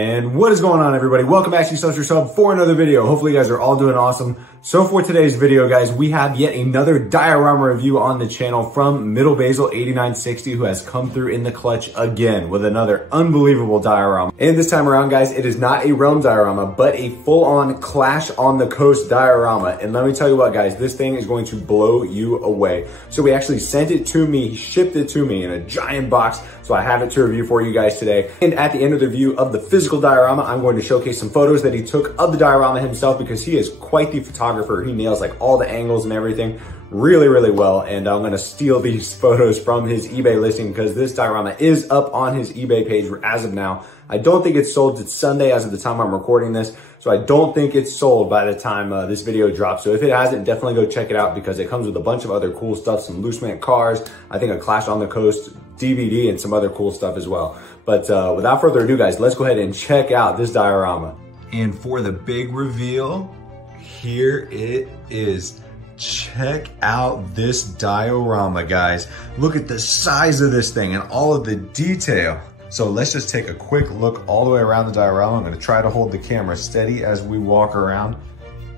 And what is going on, everybody? Welcome back to Acceleracers Sub for another video. Hopefully you guys are all doing awesome. So for today's video, guys, we have yet another diorama review on the channel from Middle Basil 8960, who has come through in the clutch again with another unbelievable diorama. And this time around, guys, it is not a realm diorama, but a full-on Clash on the Coast diorama. And let me tell you what, guys, this thing is going to blow you away. So we actually sent it to me, shipped it to me in a giant box. So I have it to review for you guys today. And at the end of the review of the physical diorama, I'm going to showcase some photos that he took of the diorama himself, because he is quite the photographer. He nails like all the angles and everything really, really well. And I'm going to steal these photos from his eBay listing, because this diorama is up on his eBay page as of now. I don't think it's sold. It's Sunday as of the time I'm recording this. So I don't think it's sold by the time this video drops. So if it hasn't, definitely go check it out, because it comes with a bunch of other cool stuff, some loose mint cars, I think a Clash on the Coast DVD, and some other cool stuff as well. But without further ado, guys, let's go ahead and check out this diorama. And for the big reveal, here it is. Check out this diorama, guys. Look at the size of this thing and all of the detail. So let's just take a quick look all the way around the diorama. I'm gonna try to hold the camera steady as we walk around.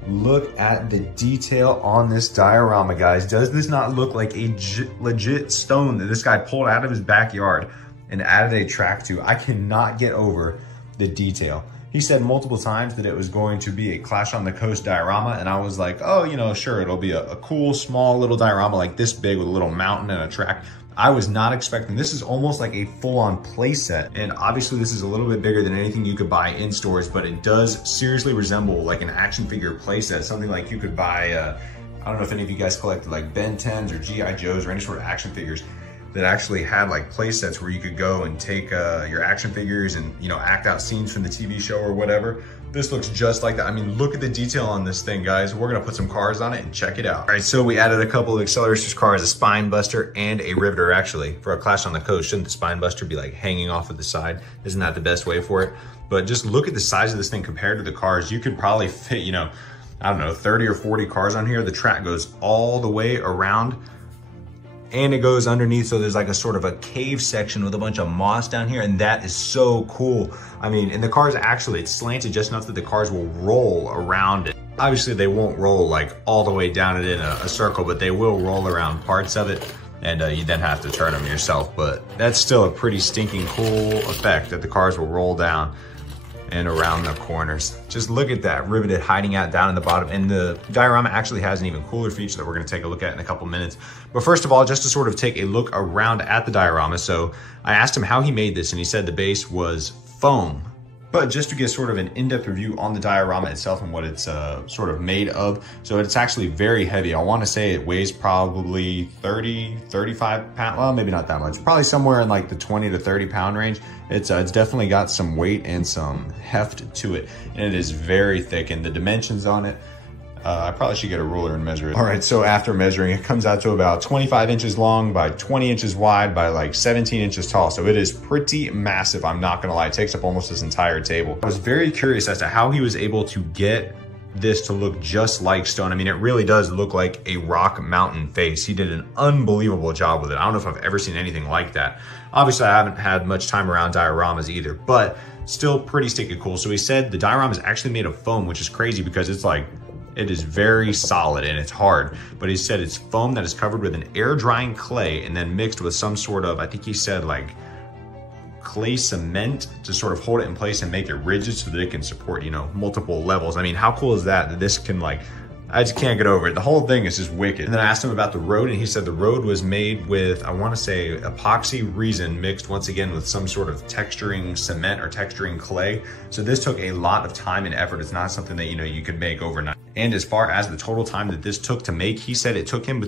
Look at the detail on this diorama, guys. Does this not look like a legit stone that this guy pulled out of his backyard and added a track to? I cannot get over the detail. He said multiple times that it was going to be a Clash on the Coast diorama, and I was like, oh, you know, sure, it'll be a cool, small little diorama like this big with a little mountain and a track. I was not expecting, this is almost like a full-on play set. And obviously this is a little bit bigger than anything you could buy in stores, but it does seriously resemble like an action figure play set, something like you could buy, I don't know if any of you guys collected like Ben 10s or G.I. Joes or any sort of action figures that actually had like play sets where you could go and take your action figures and, you know, act out scenes from the TV show or whatever. This looks just like that. I mean, look at the detail on this thing, guys. We're gonna put some cars on it and check it out. All right, so we added a couple of Acceleracers cars, a spine buster and a riveter. Actually, for a Clash on the Coast, shouldn't the spine buster be like hanging off of the side? Isn't that the best way for it? But just look at the size of this thing compared to the cars. You could probably fit, you know, I don't know, 30 or 40 cars on here. The track goes all the way around and it goes underneath, so there's like a sort of a cave section with a bunch of moss down here, and that is so cool. I mean, and the cars actually, it's slanted just enough that the cars will roll around it. Obviously they won't roll like all the way down it in a circle, but they will roll around parts of it, and you then have to turn them yourself. But that's still a pretty stinking cool effect, that the cars will roll down and around the corners. Just look at that, riveted hiding out down in the bottom. And the diorama actually has an even cooler feature that we're gonna take a look at in a couple minutes. But first of all, just to sort of take a look around at the diorama. So I asked him how he made this, and he said the base was foam. But just to get sort of an in-depth review on the diorama itself and what it's sort of made of. So it's actually very heavy. I wanna say it weighs probably 30, 35 pounds, well, maybe not that much. Probably somewhere in like the 20 to 30 pound range. It's definitely got some weight and some heft to it. And it is very thick, and the dimensions on it, I probably should get a ruler and measure it. All right, so after measuring, it comes out to about 25 inches long by 20 inches wide by like 17 inches tall. So it is pretty massive, I'm not gonna lie. It takes up almost this entire table. I was very curious as to how he was able to get this to look just like stone. I mean, it really does look like a rock mountain face. He did an unbelievable job with it. I don't know if I've ever seen anything like that. Obviously, I haven't had much time around dioramas either, but still pretty stinking cool. So he said the diorama is actually made of foam, which is crazy because it's like, it is very solid and it's hard, but he said it's foam that is covered with an air drying clay and then mixed with some sort of, I think he said like clay cement to sort of hold it in place and make it rigid so that it can support, you know, multiple levels. I mean, how cool is that this can like, I just can't get over it. The whole thing is just wicked. And then I asked him about the road, and he said the road was made with, I wanna say, epoxy resin mixed once again with some sort of texturing cement or texturing clay. So this took a lot of time and effort. It's not something that, you know, you could make overnight. And as far as the total time that this took to make, he said it took him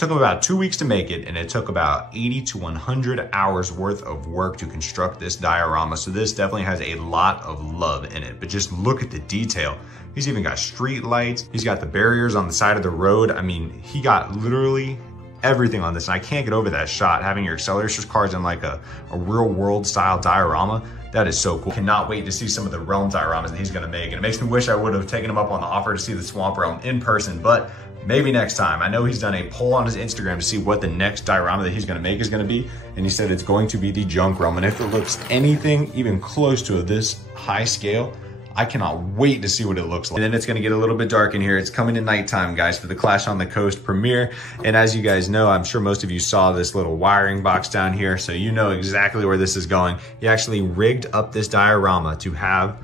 about 2 weeks to make it, and it took about 80 to 100 hours worth of work to construct this diorama. So this definitely has a lot of love in it, but just look at the detail. He's even got street lights. He's got the barriers on the side of the road. I mean, he got literally everything on this, and I can't get over that shot, having your Acceleracers cars in like a real world style diorama. That is so cool. Cannot wait to see some of the realm dioramas that he's gonna make, and it makes me wish I would have taken him up on the offer to see the Swamp Realm in person, but maybe next time. I know he's done a poll on his Instagram to see what the next diorama that he's gonna make is gonna be. And he said it's going to be the junk realm. And if it looks anything even close to this high scale, I cannot wait to see what it looks like. And then it's gonna get a little bit dark in here. It's coming at nighttime, guys, for the Clash on the Coast premiere. And as you guys know, I'm sure most of you saw this little wiring box down here, so you know exactly where this is going. He actually rigged up this diorama to have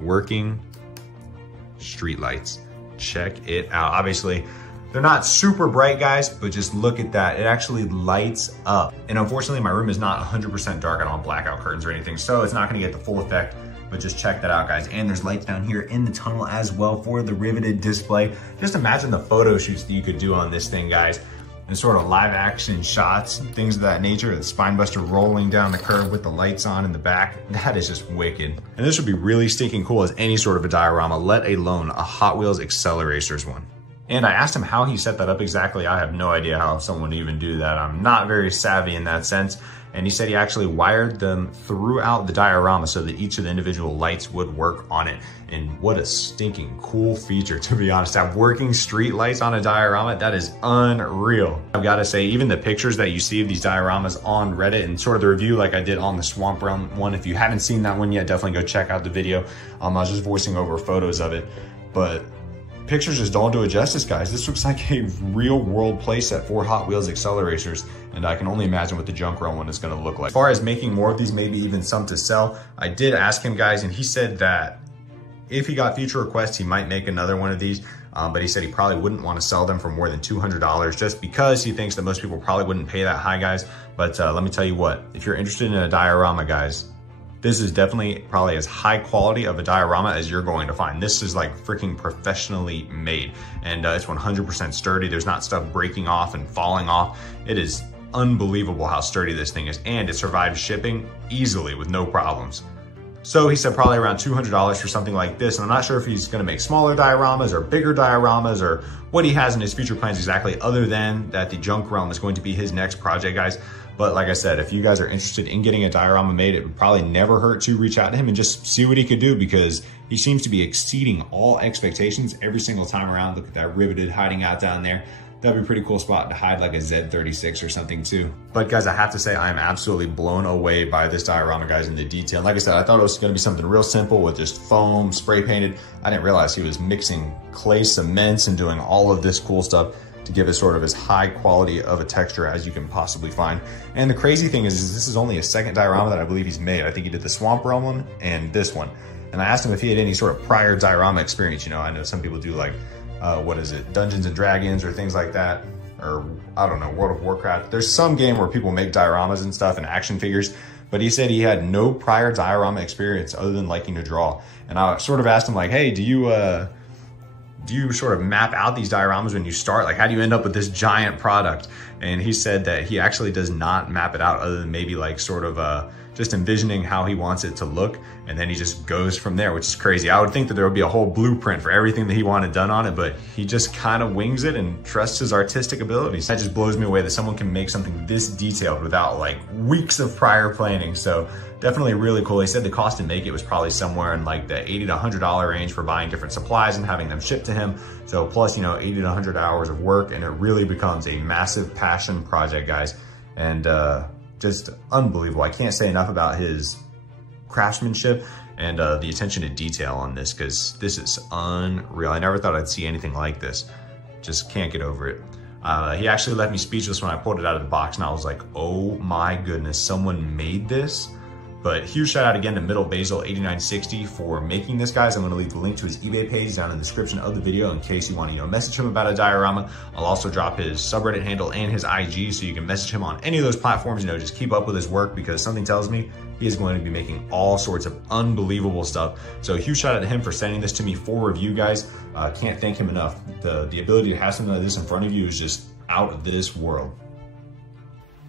working street lights. Check it out. Obviously, they're not super bright, guys, but just look at that. It actually lights up. And unfortunately, my room is not 100% dark. I don't have blackout curtains or anything, so it's not gonna get the full effect. But just check that out, guys. And there's lights down here in the tunnel as well for the riveted display. Just imagine the photo shoots that you could do on this thing, guys. And sort of live action shots, things of that nature. The Spinebuster rolling down the curb with the lights on in the back. That is just wicked. And this would be really stinking cool as any sort of a diorama, let alone a Hot Wheels Acceleracers one. And I asked him how he set that up exactly. I have no idea how someone would even do that. I'm not very savvy in that sense. And he said he actually wired them throughout the diorama so that each of the individual lights would work on it. And what a stinking cool feature, to be honest. Have working street lights on a diorama, that is unreal. I've got to say, even the pictures that you see of these dioramas on Reddit and sort of the review like I did on the Swamp Realm one, if you haven't seen that one yet, definitely go check out the video. I was just voicing over photos of it, but pictures just don't do it justice, guys. This looks like a real world playset for Hot Wheels Acceleracers, and I can only imagine what the junk realm one is gonna look like. As far as making more of these, maybe even some to sell, I did ask him, guys, and he said that if he got future requests, he might make another one of these, but he said he probably wouldn't want to sell them for more than $200 just because he thinks that most people probably wouldn't pay that high, guys. But let me tell you what, if you're interested in a diorama, guys, this is definitely probably as high quality of a diorama as you're going to find. This is like freaking professionally made, and it's 100% sturdy. There's not stuff breaking off and falling off. It is unbelievable how sturdy this thing is, and it survives shipping easily with no problems. So he said probably around $200 for something like this. And I'm not sure if he's gonna make smaller dioramas or bigger dioramas or what he has in his future plans exactly, other than that the junk realm is going to be his next project, guys. But like I said, if you guys are interested in getting a diorama made, it would probably never hurt to reach out to him and just see what he could do, because he seems to be exceeding all expectations every single time around. Look at that riveted hiding out down there. That'd be a pretty cool spot to hide like a Z36 or something too. But guys, I have to say, I am absolutely blown away by this diorama, guys, in the detail. Like I said, I thought it was gonna be something real simple with just foam, spray painted. I didn't realize he was mixing clay cements and doing all of this cool stuff to give it sort of as high quality of a texture as you can possibly find. And the crazy thing is this is only a second diorama that I believe he's made. I think he did the Swamp Realm one and this one. And I asked him if he had any sort of prior diorama experience. You know, I know some people do like, what is it, Dungeons and Dragons or things like that, or I don't know, World of Warcraft. There's some game where people make dioramas and stuff and action figures, but he said he had no prior diorama experience other than liking to draw. And I sort of asked him like, hey, do you sort of map out these dioramas when you start? Like, how do you end up with this giant product? And he said that he actually does not map it out, other than maybe like sort of just envisioning how he wants it to look. And then he just goes from there, which is crazy. I would think that there would be a whole blueprint for everything that he wanted done on it, but he just kind of wings it and trusts his artistic abilities. That just blows me away that someone can make something this detailed without like weeks of prior planning. So definitely really cool. He said the cost to make it was probably somewhere in like the $80 to $100 range for buying different supplies and having them shipped to him. So plus, you know, 80 to 100 hours of work, and it really becomes a massive passion project, guys. And just unbelievable. I can't say enough about his craftsmanship and the attention to detail on this, because this is unreal. I never thought I'd see anything like this. Just can't get over it. He actually left me speechless when I pulled it out of the box, and I was like, oh my goodness, someone made this? But huge shout out again to Middle Basil 8960 for making this, guys. I'm gonna leave the link to his eBay page down in the description of the video in case you wanna, message him about a diorama. I'll also drop his subreddit handle and his IG so you can message him on any of those platforms. Just keep up with his work, because something tells me he is going to be making all sorts of unbelievable stuff. So huge shout out to him for sending this to me for review, guys. Can't thank him enough. The ability to have something like this in front of you is just out of this world.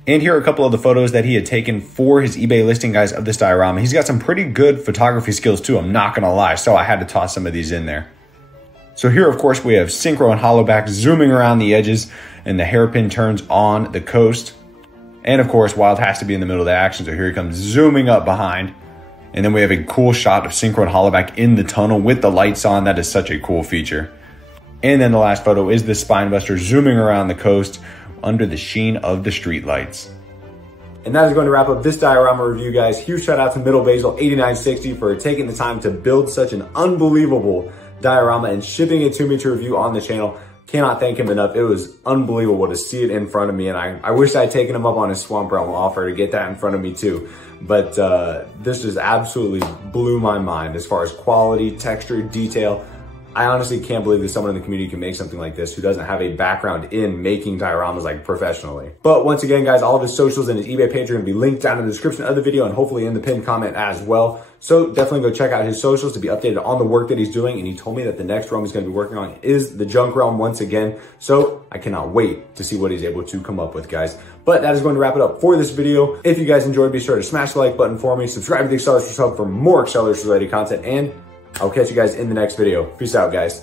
And here are a couple of the photos that he had taken for his eBay listing, guys, of this diorama. He's got some pretty good photography skills too, I'm not gonna lie, so I had to toss some of these in there. So here, of course, we have synchro and hollow back zooming around the edges and the hairpin turns on the coast. And of course, Wild has to be in the middle of the action, so here he comes zooming up behind. And then we have a cool shot of synchro and hollow back in the tunnel with the lights on. That is such a cool feature. And then the last photo is the Spinebuster zooming around the coast under the sheen of the street lights. And that is going to wrap up this diorama review, guys. Huge shout out to Middle Basil 8960 for taking the time to build such an unbelievable diorama and shipping it to me to review on the channel. Cannot thank him enough. It was unbelievable to see it in front of me, and I wish I'd taken him up on his Swamp Realm offer to get that in front of me too. But this just absolutely blew my mind as far as quality, texture, detail. I honestly can't believe that someone in the community can make something like this who doesn't have a background in making dioramas like professionally. But once again, guys, all of his socials and his eBay page are gonna be linked down in the description of the video and hopefully in the pinned comment as well. So definitely go check out his socials to be updated on the work that he's doing. And he told me that the next realm he's gonna be working on is the Junk Realm once again. So I cannot wait to see what he's able to come up with, guys. But that is going to wrap it up for this video. If you guys enjoyed, be sure to smash the like button for me, subscribe to the Acceleracers Hub for more Acceleracers related content, and I'll catch you guys in the next video. Peace out, guys.